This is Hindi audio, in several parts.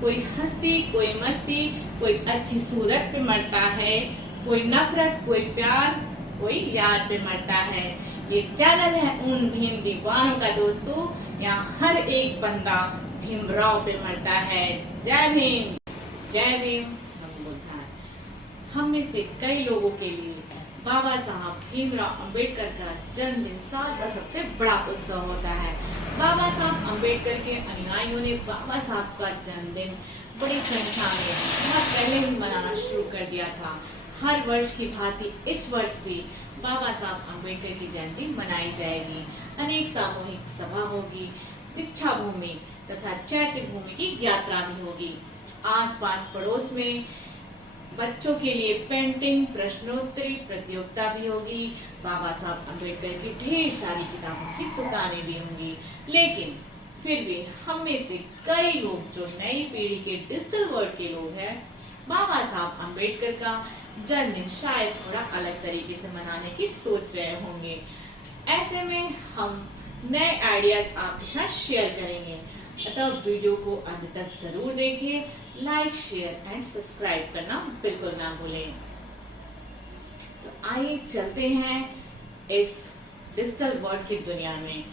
कोई हंसती, कोई मस्ती, कोई अच्छी सूरत पे मरता है, कोई नफरत, कोई प्यार, कोई यार पे मरता है। ये चैनल है उन भीम दीवानों का दोस्तों, यहाँ हर एक बंदा भीमराव पे मरता है। जय भीम, जय भीम। हम में से कई लोगों के लिए बाबा साहब भीमराव अंबेडकर का जन्मदिन साल का सबसे बड़ा उत्सव होता है। बाबा साहब अंबेडकर के अनुयायियों ने बाबा साहब का जन्मदिन बड़ी संख्या में बहुत पहले ही मनाना शुरू कर दिया था। हर वर्ष की भांति इस वर्ष भी बाबा साहब अंबेडकर की जयंती मनाई जाएगी। अनेक सामूहिक सभा होगी, दीक्षा भूमि तथा चैत्य भूमि की यात्रा भी होगी। आसपास पड़ोस में बच्चों के लिए पेंटिंग, प्रश्नोत्तरी प्रतियोगिता भी होगी। बाबा साहब अंबेडकर की ढेर सारी किताबों की दुकानें भी होंगी। लेकिन फिर भी हम में से कई लोग जो नई पीढ़ी के डिजिटल वर्ल्ड के लोग हैं, बाबा साहब अंबेडकर का जन्मदिन शायद थोड़ा अलग तरीके से मनाने की सोच रहे होंगे। ऐसे में हम नए आइडिया आपके साथ शेयर करेंगे, अतः वीडियो को अंत तक जरूर देखिए। लाइक, शेयर एंड सब्सक्राइब करना बिल्कुल ना भूलें। तो आइए चलते हैं इस डिजिटल वर्ल्ड की दुनिया में।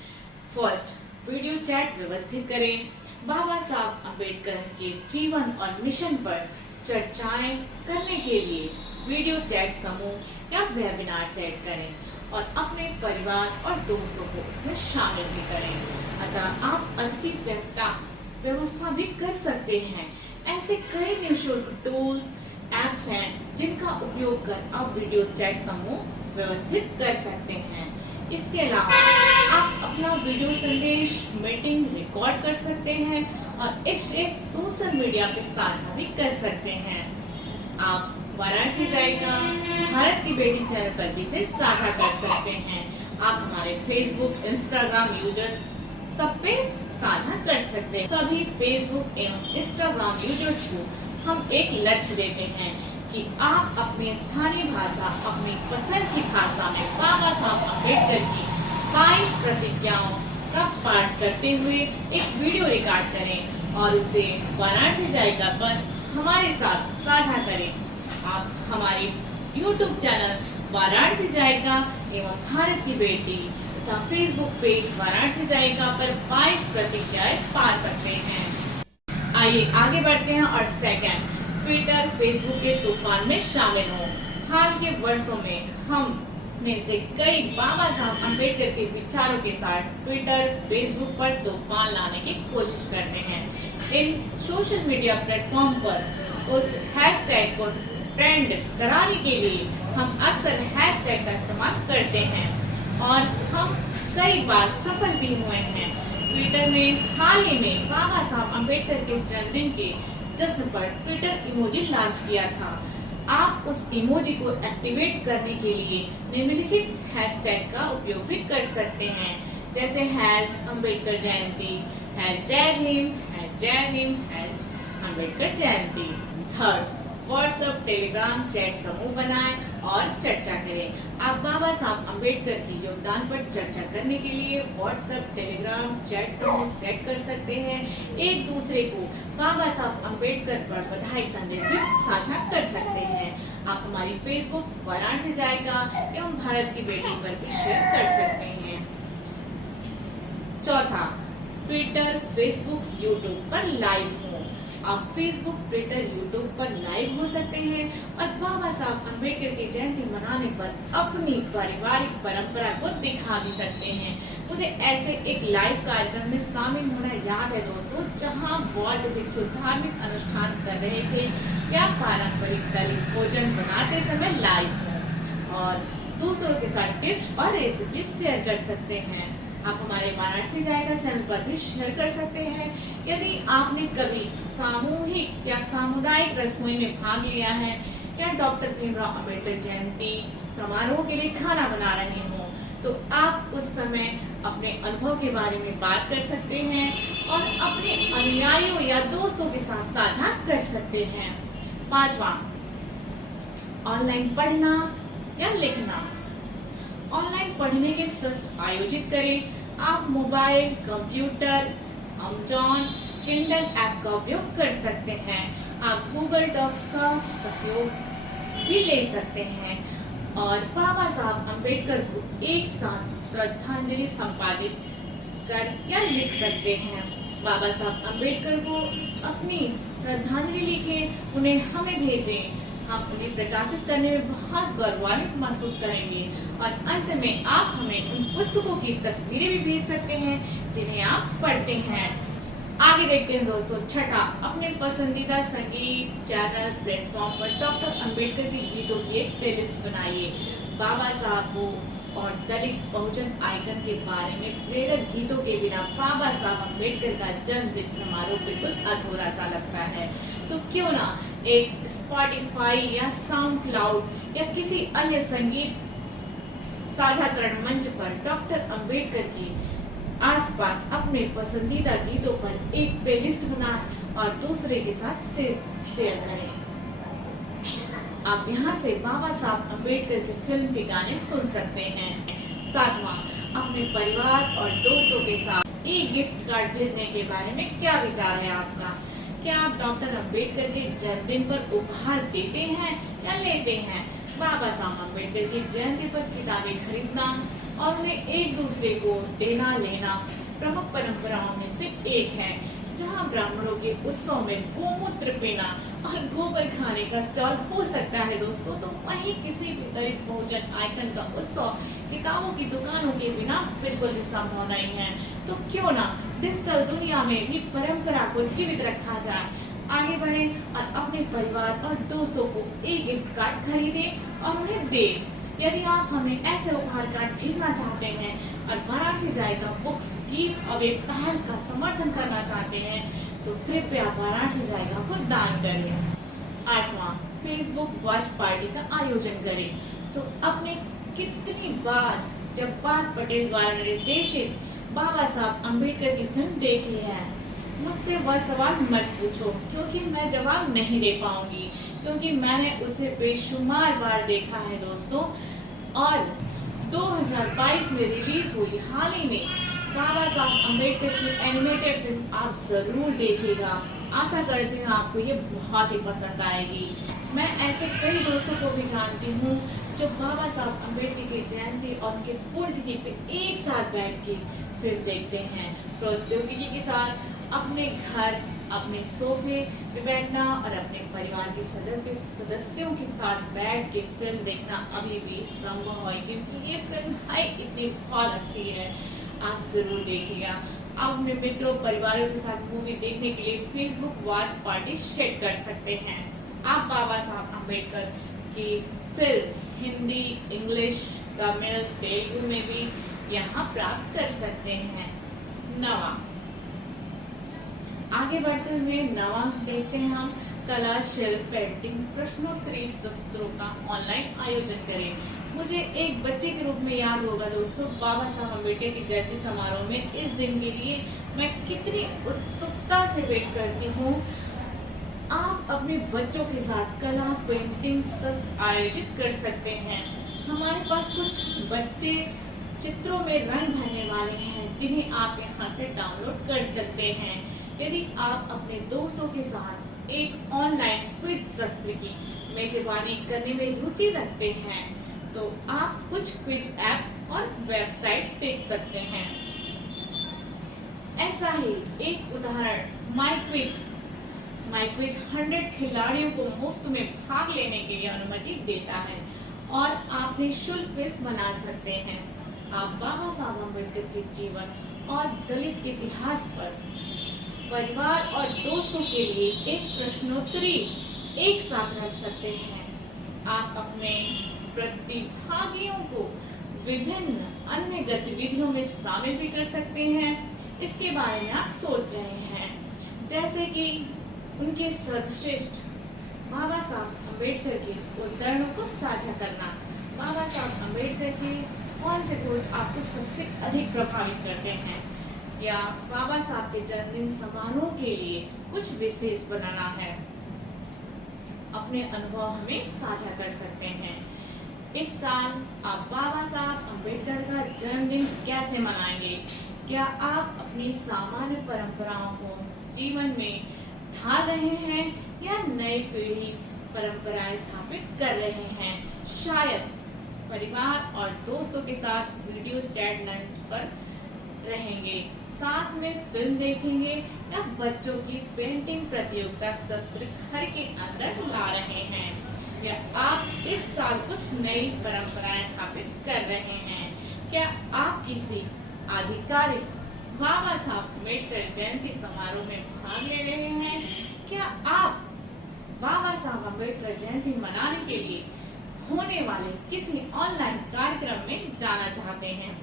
फर्स्ट, वीडियो चैट व्यवस्थित करें। बाबा साहब अंबेडकर के जीवन और मिशन पर चर्चाएं करने के लिए वीडियो चैट समूह या वेबिनार सेट करें और अपने परिवार और दोस्तों को इसमें शामिल भी करें। अतः आप अतिथि व्यवस्था भी कर सकते हैं। ऐसे कई निःशुल्क टूल्स, एप्स हैं जिनका उपयोग कर आप वीडियो चैट समूह व्यवस्थित कर सकते हैं। इसके अलावा आप अपना वीडियो संदेश, मीटिंग रिकॉर्ड कर सकते हैं और इसे सोशल मीडिया पे साझा भी कर सकते हैं। आप वाराणसी जाएगा भारत की बेटी चैनल पर भी इसे साझा कर सकते हैं। आप हमारे फेसबुक, इंस्टाग्राम यूजर्स सब पे साझा कर सकते हैं। सभी फेसबुक एवं इंस्टाग्राम यूजर्स को हम एक लक्ष्य देते हैं कि आप अपनी स्थानीय भाषा, अपनी पसंद की भाषा में बाबा साहब अंबेडकर की 22 प्रतिज्ञाओं का पाठ करते हुए एक वीडियो रिकॉर्ड करें और उसे वाराणसी जाएगा पर हमारे साथ साझा करें। आप हमारे YouTube चैनल वाराणसी जाएगा एवं भारत की बेटी तथा फेसबुक पेज वाराणसी जाएगा पर 22 प्रतिज्ञाएं पा सकते हैं। आइए आगे बढ़ते हैं और सेकंड, ट्विटर, फेसबुक के तूफान में शामिल हो। हाल के वर्षों में हम में से कई बाबा साहब अंबेडकर के विचारों के साथ ट्विटर, फेसबुक पर तूफान लाने की कोशिश करते हैं। इन सोशल मीडिया प्लेटफॉर्म पर उस हैशटैग को ट्रेंड कराने के लिए हम अक्सर हैशटैग का इस्तेमाल करते हैं और हम कई बार सफल भी हुए हैं। ट्विटर में हाल ही में बाबा साहब अंबेडकर के जन्मदिन के जश्न पर ट्विटर इमोजी लॉन्च किया था। आप उस इमोजी को एक्टिवेट करने के लिए निम्नलिखित हैशटैग का उपयोग भी कर सकते हैं, जैसे हैश अम्बेडकर जयंती, हैश जय भीम, हैश जय भीम, हैश अम्बेडकर जयंती। थर्ड, व्हाट्सएप, टेलीग्राम चैट समूह बनाएं और चर्चा करें। आप बाबा साहब अंबेडकर के योगदान पर चर्चा करने के लिए व्हाट्सएप, टेलीग्राम चैट समूह सेट कर सकते हैं। एक दूसरे को बाबा साहब अंबेडकर पर बधाई संदेश भी साझा कर सकते हैं। आप हमारी फेसबुक वाराणसी जाएगा एवं भारत की बेटी पर भी शेयर कर सकते हैं। चौथा, ट्विटर, फेसबुक, यूट्यूब पर लाइव हो। आप फेसबुक, ट्विटर, यूट्यूब पर लाइव हो सकते हैं और बाबा साहब अंबेडकर की जयंती मनाने पर अपनी पारिवारिक परंपरा को दिखा भी सकते हैं। मुझे ऐसे एक लाइव कार्यक्रम में शामिल होना याद है दोस्तों, जहां बौद्ध भिक्षु धार्मिक अनुष्ठान कर रहे थे या पारंपरिक दलित भोजन बनाते समय लाइव हो और दूसरों के साथ टिप्स और रेसिपी शेयर कर सकते हैं। आप हमारे वाराणसी जाएगा चैनल पर भी शेयर कर सकते हैं। यदि आपने कभी सामूहिक या सामुदायिक रसोई में भाग लिया है या डॉक्टर भीमराव अंबेडकर जयंती समारोह के लिए खाना बना रहे हो, तो आप उस समय अपने अनुभव के बारे में बात कर सकते हैं और अपने अनुयायियों या दोस्तों के साथ साझा कर सकते हैं। पांचवा, ऑनलाइन पढ़ना या लिखना। ऑनलाइन पढ़ने के सत्र आयोजित करें। आप mobile, computer, Amazon Kindle app का उपयोग कर सकते हैं। आप गूगल डॉक्स का सहयोग भी ले सकते हैं और बाबा साहब अम्बेडकर को एक साथ श्रद्धांजलि संपादित कर या लिख सकते हैं। बाबा साहब अम्बेडकर को अपनी श्रद्धांजलि लिखे, उन्हें हमें भेजें। हम उन्हें प्रकाशित करने में बहुत गौरवान्वित महसूस करेंगे और अंत में आप हमें उन पुस्तकों की तस्वीरें भी भेज सकते हैं जिन्हें आप पढ़ते हैं। आगे देखते हैं दोस्तों, छठा, अपने पसंदीदा संगीत चैनल प्लेटफॉर्म पर डॉक्टर अंबेडकर के गीतों की एक प्लेलिस्ट बनाइए। बाबा साहब को और दलित बहुजन आइकन के बारे में प्रेरक गीतों के बिना बाबा साहब अम्बेडकर का जन्मदिन समारोह बिल्कुल अधूरा सा लगता है। तो क्यों ना एक स्पॉटिफाई या साउंड क्लाउड या किसी अन्य संगीत साझाकरण मंच पर डॉक्टर अंबेडकर की आसपास अपने पसंदीदा गीतों पर एक प्लेलिस्ट बनाएं और दूसरे के साथ शेयर करें। आप यहाँ से बाबा साहब अम्बेडकर की फिल्म के गाने सुन सकते हैं। सातवां, अपने परिवार और दोस्तों के साथ ई गिफ्ट कार्ड भेजने के बारे में क्या विचार है आपका? क्या आप डॉक्टर अम्बेडकर के जन्मदिन पर उपहार देते हैं या लेते हैं? बाबा साहब अम्बेडकर की जयंती पर किताबें खरीदना और उन्हें एक दूसरे को देना लेना प्रमुख परंपराओं में से एक है। जहां ब्राह्मणों के उत्सव में गोमूत्र पीना और गोबर खाने का स्टॉल हो सकता है दोस्तों, तो वहीं किसी भी दलित बहुजन आइकन का उत्सव किताबों की दुकानों के बिना बिल्कुल भी संभव नहीं है। तो क्यों ना डिजिटल दुनिया में भी परंपरा को जीवित रखा जाए। आगे बढ़े और अपने परिवार और दोस्तों को एक गिफ्ट कार्ड खरीदे और उन्हें दे। यदि आप हमें ऐसे उपहार कार्ड भेजना चाहते हैं और वाराणसी जाएगा बुक्स गिव अवे पहल का समर्थन करना चाहते हैं तो कृपया वाराणसी जाएगा को दान करें। आठवां, फेसबुक वॉच पार्टी का आयोजन करें। तो आपने कितनी बार जब्बार पटेल द्वारा निर्देशित बाबा साहब अम्बेडकर की फिल्म देख ली है? मुझसे वह सवाल मत पूछो क्योंकि मैं जवाब नहीं दे पाऊंगी, क्योंकि मैंने उसे बेशुमार बार देखा है दोस्तों। और 2022 में रिलीज हुई हाल ही में बाबा साहब अम्बेडकर की एनिमेटेड फिल्म आप जरूर देखिएगा। आशा करती हूँ आपको ये बहुत ही पसंद आएगी। मैं ऐसे कई दोस्तों को भी जानती हूँ जो बाबा साहब अम्बेडकर की जयंती और उनके पुण्यतिथि पे एक साथ बैठ के फिल्म देखते हैं। प्रौद्योगिकी के साथ अपने घर अपने सोफे पे बैठना और अपने परिवार के सदस्यों के साथ बैठ के फिल्म देखना अभी भी संभव है, क्योंकि ये फिल्म है इतनी बहुत अच्छी है। आप जरूर देखिएगा। आप अपने मित्रों परिवारों के साथ मूवी देखने के लिए फेसबुक वॉच पार्टी सेट कर सकते हैं। आप बाबा साहब अम्बेडकर की फिल्म हिंदी, इंग्लिश, तमिल, तेलुगु में भी यहाँ प्राप्त कर सकते हैं। नवा, आगे बढ़ते हुए नवा देखते हैं हम, कला शिल्प पेंटिंग प्रश्नोत्तरी सत्रों का ऑनलाइन आयोजन करें। मुझे एक बच्चे के रूप में याद होगा दोस्तों, बाबा साहब अम्बेडकर की जयंती समारोह में इस दिन के लिए मैं कितनी उत्सुकता से वेट करती हूँ। आप अपने बच्चों के साथ कला पेंटिंग सत्र आयोजित कर सकते हैं। हमारे पास कुछ बच्चे चित्रों में रंग भरने वाले हैं जिन्हें आप यहाँ से डाउनलोड कर सकते हैं। यदि आप अपने दोस्तों के साथ एक ऑनलाइन क्विज सत्र की मेजबानी करने में रुचि रखते हैं तो आप कुछ क्विज ऐप और वेबसाइट देख सकते हैं। ऐसा ही एक उदाहरण माई क्विज 100 खिलाड़ियों को मुफ्त में भाग लेने के लिए अनुमति देता है और आप निःशुल्क क्विज बना सकते हैं। आप बाबा साहब अम्बेडकर के जीवन और दलित इतिहास पर परिवार और दोस्तों के लिए एक प्रश्नोत्तरी एक साथ रख सकते हैं। आप अपने प्रतिभागियों को विभिन्न अन्य गतिविधियों में शामिल भी कर सकते हैं। इसके बारे में आप सोच रहे हैं, जैसे कि उनके सर्वश्रेष्ठ बाबा साहब अम्बेडकर के उद्धरणों को साझा करना। बाबा साहब अम्बेडकर के कौन से कोट आपको सबसे अधिक प्रभावित करते हैं, या बाबा साहब के जन्मदिन समारोह के लिए कुछ विशेष बनाना है। अपने अनुभव हमें साझा कर सकते हैं। इस साल आप बाबा साहब अम्बेडकर का जन्मदिन कैसे मनाएंगे? क्या आप अपनी सामान्य परंपराओं को जीवन में ढाल रहे हैं या नई पीढ़ी परंपराएं स्थापित कर रहे हैं। शायद परिवार और दोस्तों के साथ वीडियो चैट लंच पर रहेंगे, साथ में फिल्म देखेंगे या बच्चों की पेंटिंग प्रतियोगिता सत्र घर के अंदर ला रहे हैं, या आप इस साल कुछ नई परंपराएं स्थापित कर रहे हैं। क्या आप किसी आधिकारिक बाबा साहब अम्बेडकर जयंती समारोह में भाग ले रहे हैं? क्या आप बाबा साहब अम्बेडकर जयंती मनाने के लिए होने वाले किसी ऑनलाइन कार्यक्रम में जाना चाहते हैं?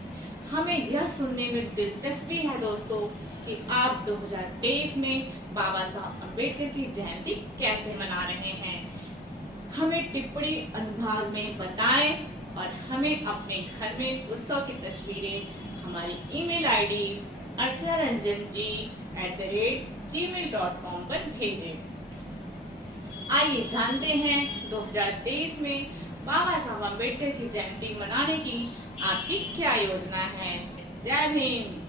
हमें यह सुनने में दिलचस्पी है दोस्तों कि आप 2023 में बाबा साहब अम्बेडकर की जयंती कैसे मना रहे हैं। हमें टिप्पणी अनुभाग में बताएं और हमें अपने घर में उत्सव की तस्वीरें हमारी ईमेल आईडी archanaranjanji@gmail.com पर भेजें। आइए जानते हैं 2023 में बाबा साहब अम्बेडकर की जयंती मनाने की आपकी क्या योजना है। जय हिंद।